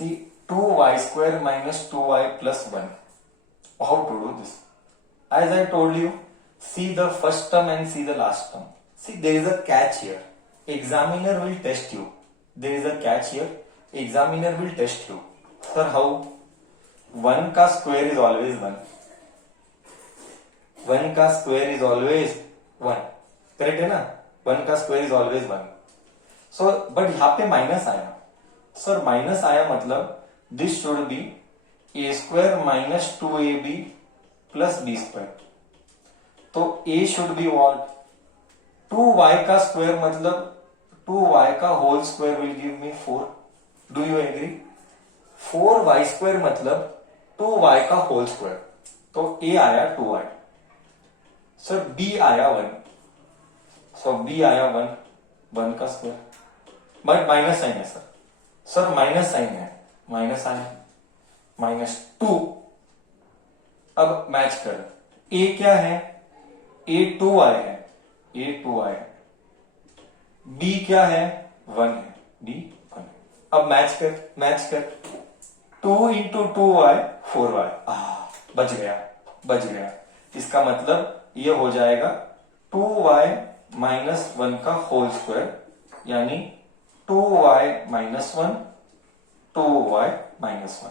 see 2y square minus 2y plus 1. How to do this? As I told you, see the first term and see the last term. See, there is a catch here. Examiner will test you. There is a catch here. Examiner will test you. Sir, how? 1 का square is always 1. 1 का square is always 1. Correct है ना? 1 का square is always 1. So, but यहाँ पे minus आया. Sir minus आया मतलब this should be a square minus 2ab plus b square. तो a should be what? 2y का स्क्वायर मतलब 2y का whole square will give me 4. Do you agree? 4y square मतलब 2y का whole square. तो a आया 2y. Sir b आया 1. सो b आया 1 का स्क्वायर. बट माइनस साइन है सर. सर माइनस साइन है. माइनस आया -2. अब मैच कर. a क्या है? a 2y है. a 2y है. b क्या है? 1 है. b 1 है. अब मैच कर 2 इंटू 2y 4y. बच गया. इसका मतलब ये हो जाएगा 2y माइनस 1 का होल स्क्वायर यानी 2y माइनस 1 2y माइनस 1.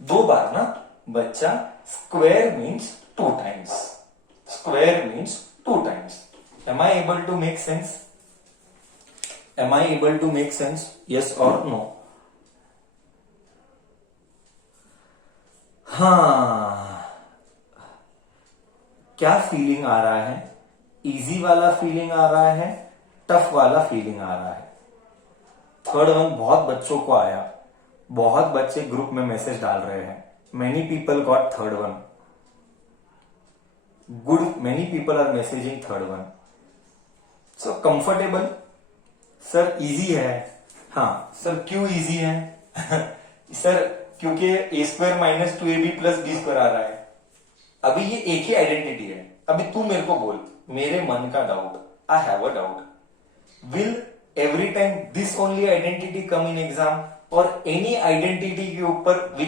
2 बार ना बच्चा. Square means 2 times. Square means 2 times. Am I able to make sense? Am I able to make sense? Yes or no? हाँ, क्या फीलिंग आ रहा है? इजी वाला feeling आ रहा है, टफ वाला फीलिंग आ रहा है? थर्ड वन बहुत बच्चों को आया. बहुत बच्चे ग्रुप में मैसेज डाल रहे हैं. Many people got third one. Good. Many people are messaging third one. So comfortable? Sir easy है. हाँ सर, क्यों इजी है? सर क्योंकि a square minus 2ab plus b square आ रहा है. अभी ये एक ही आइडेंटिटी है. अभी तू मेरे को बोल, मेरे मन का doubt. I have a doubt. Will every time this only identity come in exam और एनी आइडेंटिटी के ऊपर दे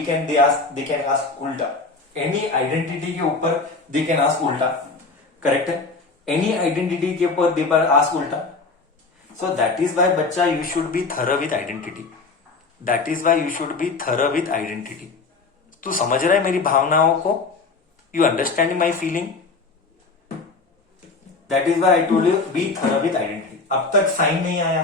कैन आस्क उल्टा. एनी आइडेंटिटी के ऊपर दे कैन आस्क उल्टा. करेक्ट है? एनी आइडेंटिटी के ऊपर दे पर आस्क उल्टा. सो दैट इज वाई बच्चा you should be thorough with identity. That is why you should be thorough with identity. तू समझ रहा है मेरी भावनाओं को? You understand my feeling? That is why I told you be thorough with identity. अब तक साइन नहीं आया.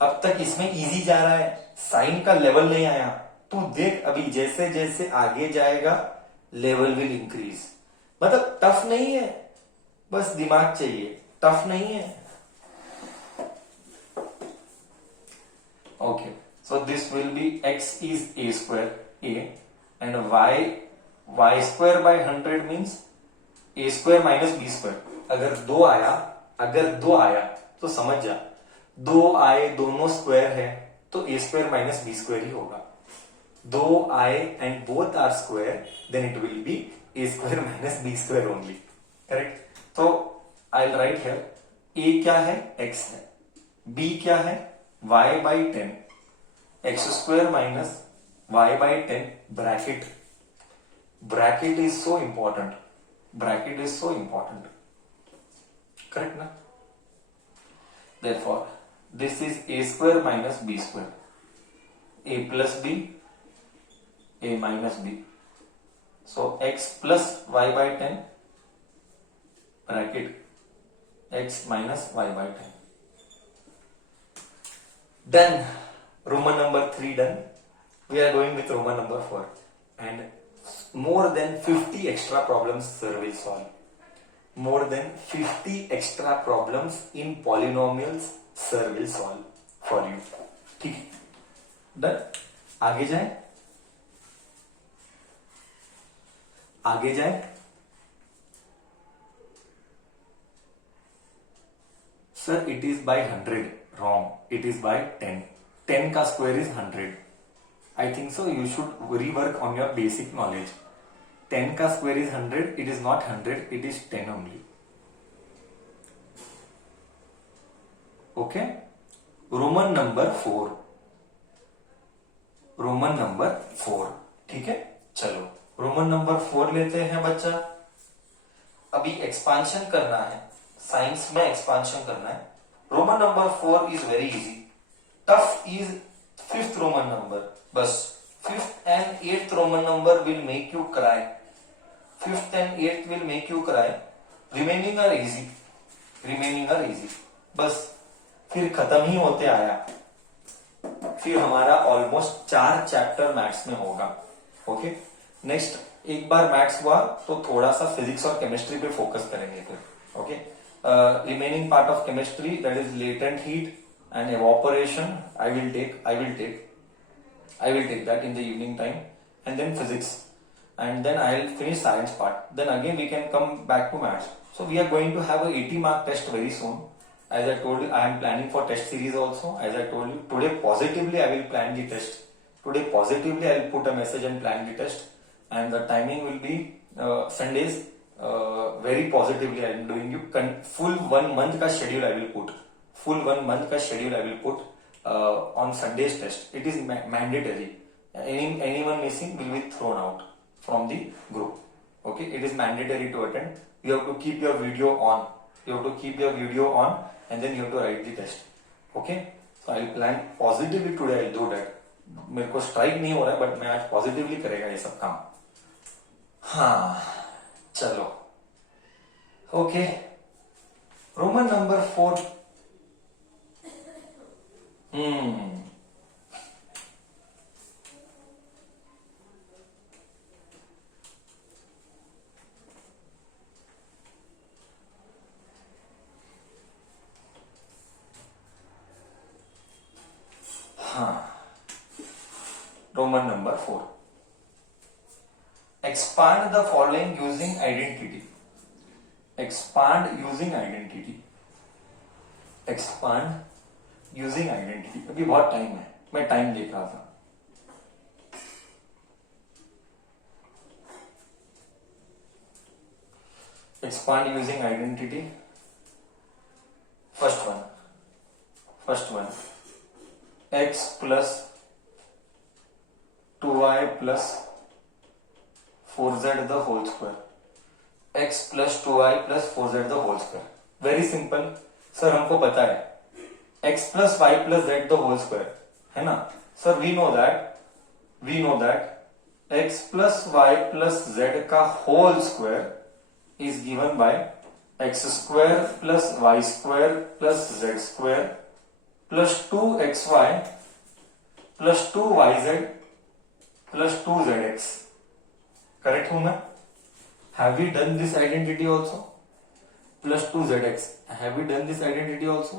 अब तक इसमें इजी जा रहा है. साइन का लेवल नहीं आया. तू देख अभी जैसे जैसे आगे जाएगा लेवल विल इंक्रीज. मतलब टफ नहीं है, बस दिमाग चाहिए. टफ नहीं है. Okay, so this will be x is a square a and y square by 100 means a square minus b square. अगर दो आया तो समझ जा. 2 आए दोनों स्क्वायर है तो a square minus b square ही होगा. 2 आए and both are square then it will be a square minus b square only. Correct? तो I will write here a क्या है? x है. b क्या है? y by 10. x square minus y by 10 bracket. Bracket is so important. Bracket is so important. Correct ना? Therefore, this is a square minus b square. A plus b, a minus b. So x plus y by 10 bracket x minus y by 10. Done. Roman number 3 done. We are going with Roman number 4 and more than 50 extra problems sir will solve. More than 50 extra problems in polynomials sir will solve for you. ठीक है? Done. आगे जाए. Sir it is by 100. Wrong. It is by 10. 10 का square is 100. I think so you should rework on your basic knowledge. 10 का square is 100. It is not 100. It is 10 only. Okay. Roman number 4. Roman number 4। ठीक है, चलो Roman number 4 लेते हैं बच्चा। अभी expansion करना है, साइंस में एक्सपांशन करना है। Roman number 4 is very easy. Tough is 5th Roman number. बस 5th and 8th Roman number will make you cry. 5th and 8th will make you cry. Remaining are easy. Remaining are easy. बस फिर खत्म ही होते आया। फिर हमारा almost 4 chapter maths में होगा। ओके, नेक्स्ट एक बार मैथ्स हुआ तो थोड़ा सा फिजिक्स और केमिस्ट्री पे फोकस करेंगे फिर। Okay, remaining part of chemistry that is latent heat and evaporation I will take that in the evening time, and then physics, and then I'll finish science part. Then again we can come back to maths. So we are going to have a 80-mark test very soon. As I told you, I am planning for test series also. As I told you, today positively I will plan the test. Today positively I will put a message and plan the test. And the timing will be Sundays. Very positively I am doing you full 1 month ka schedule I will put. Full 1 month ka schedule I will put on Sunday's test. It is mandatory. Anyone missing will be thrown out from the group. Okay, it is mandatory to attend. You have to keep your video on. And then you have to write the test. Okay, so I'll plan positively today. I'll do that. मेरे को strike नहीं हो रहा है, but मैं आज positively करेगा ये सब काम। हाँ चलो, okay, Roman number 4। Roman number 4. Expand the following using identity. Expand using identity. Expand using identity. अभी बहुत टाइम है, मैं टाइम देख रहा था। Expand using identity. First one. X plus 2y plus 4z the whole square. X plus 2y plus 4z the whole square. Very simple. Sir हमको पता है x plus y plus z the whole square है ना sir. we know that x plus y plus z का whole square is given by x square plus y square plus z square plus 2xy plus 2yz plus 2zx. Correct हूं मैं? Have we done this identity also? Plus 2zx. Have we done this identity also?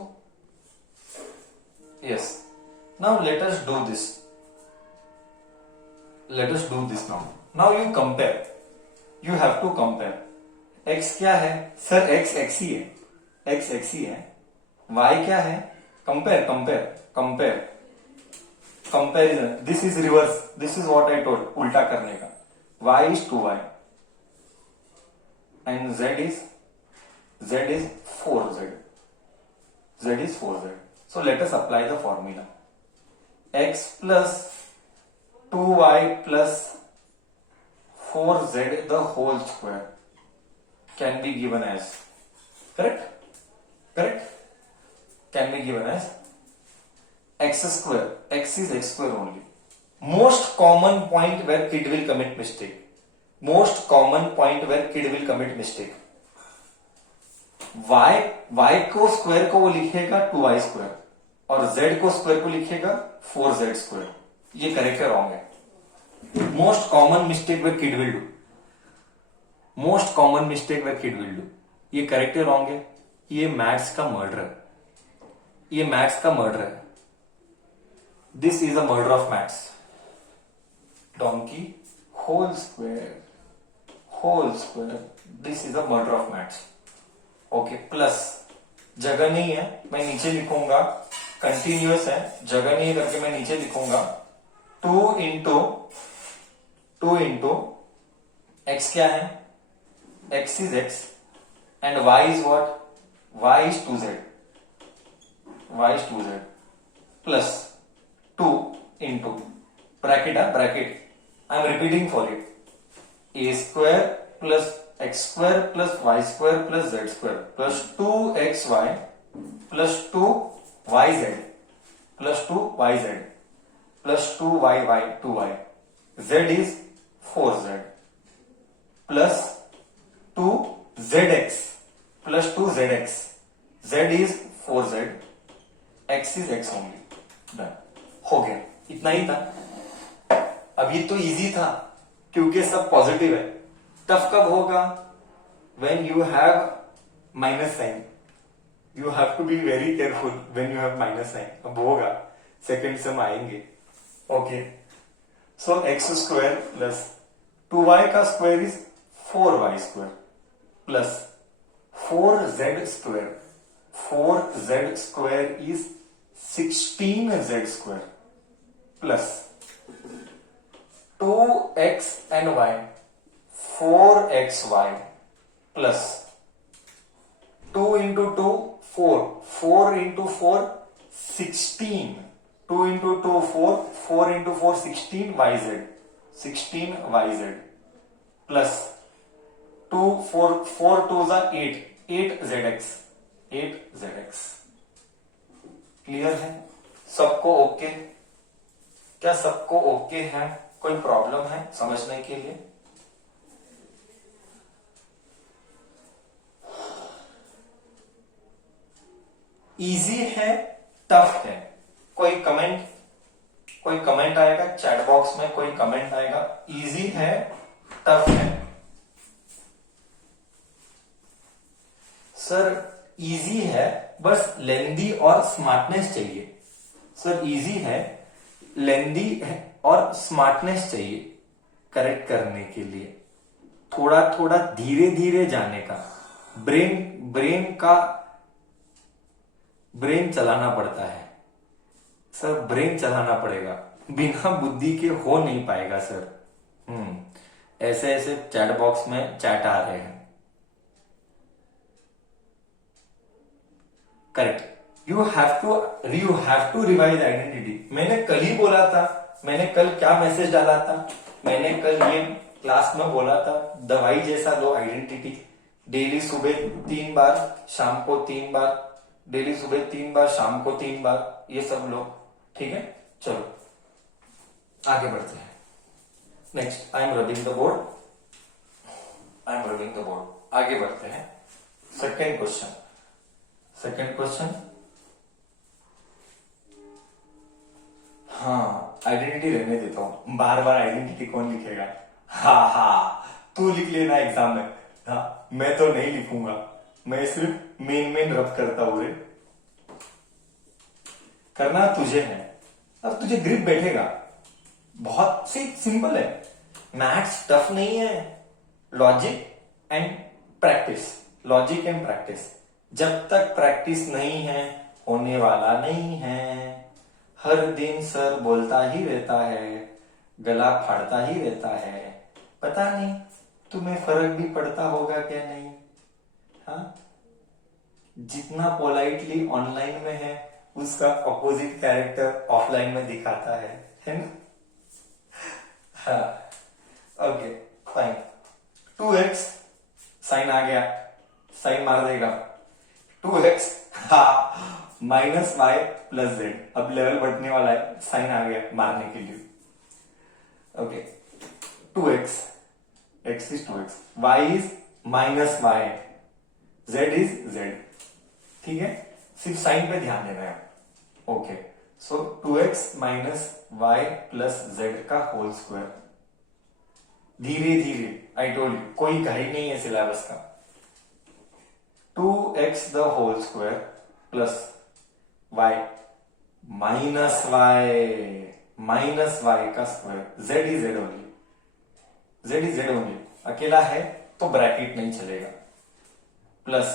Yes. Now let us do this. Now. Now you compare. You have to compare. x क्या है? Sir x x ही है. y क्या है? Compare. Comparison. This is reverse. This is what I told. उल्टा करने का. y is 2y. And z is 4z. So let us apply the formula. X plus 2y plus 4z the whole square can be given as, correct? Can be given as x square. X is x square only. Most common point where kid will commit mistake. y को square को वो लिखेगा 2y square और z को square को लिखेगा 4z square. ये correct है रॉन्ग है? Most common mistake we kid will do. ये करेक्ट है रॉन्ग है? ये मैथ्स का मर्डर है. This is a murder of maths. Donkey whole square. This is a murder of maths. Okay, plus जगह नहीं है, मैं नीचे लिखूंगा. कंटिन्यूअस है, जगह नहीं करके मैं नीचे लिखूंगा 2 इंटू एक्स क्या है? x is x and y is what? y is 2z plus 2 into bracket I am repeating for it, a square plus x square plus y square plus z square plus 2xy plus 2yz plus 2yz plus 2yy 2y, z is 4z plus 2zx plus 2zx, z is 4z, x is x only. Done, हो गया. इतना ही था. अभी तो easy था क्योंकि सब positive है. टफ कब होगा? When you have minus sign. You have to be very careful when you have minus sign. अब होगा, सेकंड सम आएंगे. Okay, so x square plus 2y का square is 4y square plus 4z square. 4z square is 16z square plus 2x and y 4xy plus 2 into 2 4, 4 into 4 16, 2 into 2 4, 4 into 4 16yz, 16yz plus 2 4 2s are 8, 8zx, 8zx. Clear है? सबको okay? क्या सबको okay है? कोई problem है समझने के लिए? इजी है, टफ है? कोई कमेंट? कोई कमेंट आएगा चैट बॉक्स में, कोई कमेंट आएगा. इजी है, टफ है? सर इजी है, बस लेंदी और स्मार्टनेस चाहिए. सर इजी है, लेंदी और स्मार्टनेस चाहिए करेक्ट करने के लिए. थोड़ा थोड़ा धीरे धीरे जाने का, ब्रेन चलाना पड़ता है. सर ब्रेन चलाना पड़ेगा, बिना बुद्धि के हो नहीं पाएगा सर. ऐसे ऐसे चैट बॉक्स में चैट आ रहे हैं. Correct. You have to revise identity. मैंने कल ही बोला था. मैंने कल क्या मैसेज डाला था? मैंने कल ये क्लास में बोला था, दवाई जैसा लो आइडेंटिटी. डेली सुबह 3 बार, शाम को 3 बार, डेली सुबह 3 बार, शाम को 3 बार, ये सब लो. ठीक है, चलो आगे बढ़ते हैं. Next, I am rubbing the board. आगे बढ़ते हैं. Second question. हाँ, आइडेंटिटी रहने देता हूं. बार बार आइडेंटिटी कौन लिखेगा? हाँ, तू लिख लेना एग्जाम में. हाँ, मैं तो नहीं लिखूंगा. मैं सिर्फ मेन रब करता हूं. रे करना तुझे है. अब तुझे ग्रिप बैठेगा. बहुत सिंपल है. मैथ्स टफ नहीं है. Logic and practice. जब तक प्रैक्टिस नहीं है, होने वाला नहीं है. हर दिन सर बोलता ही रहता है, गला फाड़ता ही रहता है. पता नहीं तुम्हें फर्क भी पड़ता होगा क्या नहीं. हाँ, जितना पोलाइटली ऑनलाइन में है, उसका अपोजिट कैरेक्टर ऑफलाइन में दिखाता है ना. हाँ, ओके फाइन. 2x साइन आ गया, साइन मार देगा. 2x minus y plus z. अब लेवल बढ़ने वाला है, साइन आ गया मारने के लिए. Okay, 2x, x is 2x, y is minus y, z is z. ठीक है, सिर्फ साइन पे ध्यान देना है. Okay, so 2x minus y plus z का होल स्क्वायर. धीरे धीरे, आई टोल्ड यू, कोई घाई नहीं है सिलेबस का. 2x the whole square plus y minus y का square. z is z only. अकेला है तो ब्रैकेट नहीं चलेगा. प्लस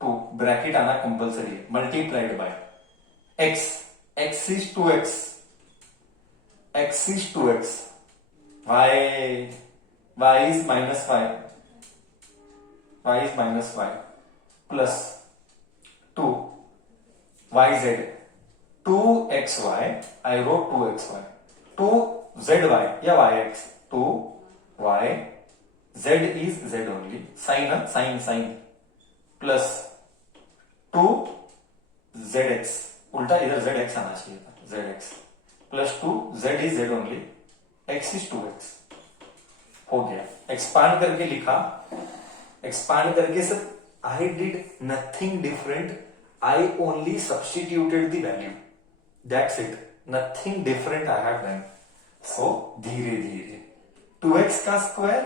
2, ब्रैकेट आना कंपल्सरी है. Multiplied by x is 2x, y is minus y plus 2 yz. 2xy, I wrote 2xy, 2zy या yx, 2y, z is z only, sin plus 2zx, उल्टा इधर zx आना चाहिए था, zx plus 2, z is z only, x is 2x। हो गया। Expand करके लिखा, एक्सपांड करके sir I did nothing different, I only substituted the value, that's it, nothing different I have done। so धीरे धीरे 2x का स्क्वायर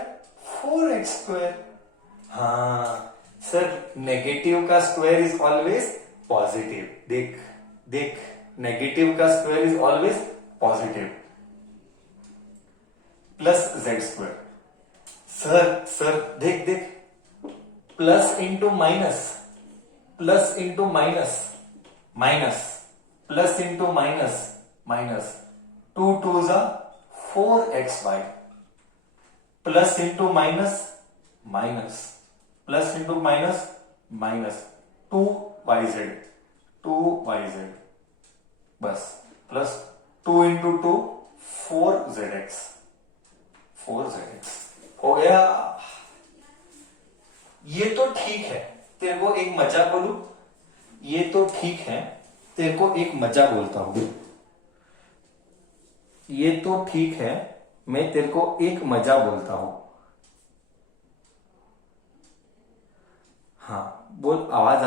4x स्क्वायर, हाँ sir negative का स्क्वायर इज ऑलवेज पॉजिटिव, देख देख, नेगेटिव का square is always positive, plus z square, sir देख देख, plus into minus, plus into minus, minus plus into minus, minus 2 2 जा 4xy, plus into minus, minus plus into minus, minus 2yz, 2yz, बस plus 2 into 2 4zx, 4zx हो गया। ये तो ठीक है, तेरे को एक मजाक बोलूं, ये तो ठीक है, तेरे को एक मजाक बोलता हूं, ये तो ठीक है, मैं तेरे को एक मजाक बोलता हूं। हाँ बोल, आवाज